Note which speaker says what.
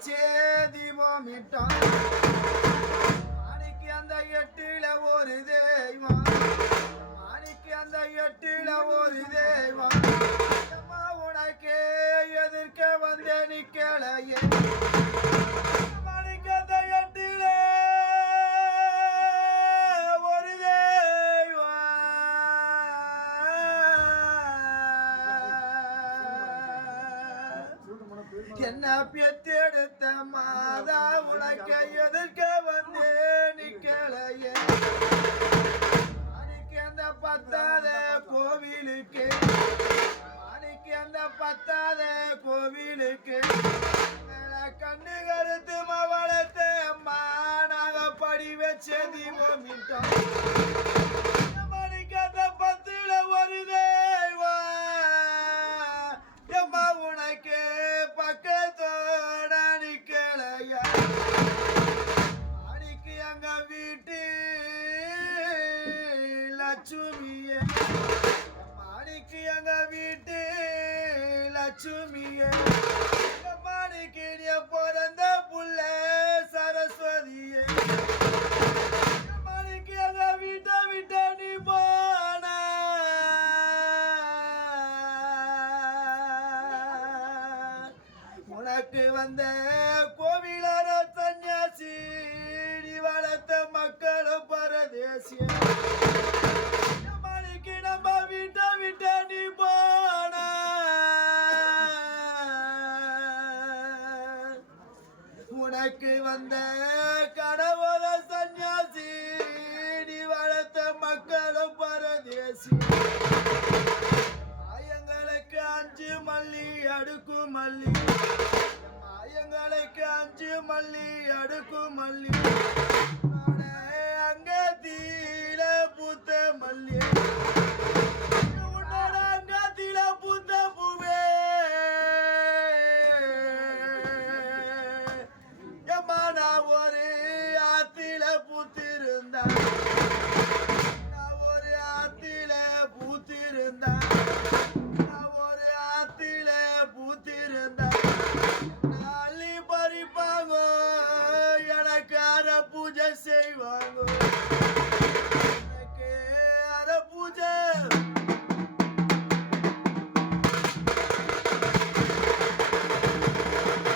Speaker 1: চেয়ে দিব মিটান என்ன பெற்றெடுத்த மாதா உனக்க எதிர்க்க வந்து நிக்கலையே. அன்னைக்கு அந்த பத்தாத கோவிலுக்கு அன்னைக்கு அந்த பத்தாத கோவிலுக்கு கண்ணு கருத்து மவளத்தை அம்மா நாங்க படி வச்ச தீபமிட்டோம் லட்சுமியே மாணிக்கு எங்க வீட்டு லட்சுமியே மாணிக்கு நீ பிறந்த புள்ள சரஸ்வதியே. மாணிக்கு எங்க வீட்டை விட்ட நீ போன. உனக்கு வந்த கோவிலா நீ மக்களும் பரதேசிய மணிக்கு நம்ம விட்ட விட்ட நீ போன. உனக்கு வந்த கட தடுக்கும் மல்லி அங்க தீல பூத்த மல்லி. உன்னோட அங்க தீல பூத்த பூவே. எம்மா நான்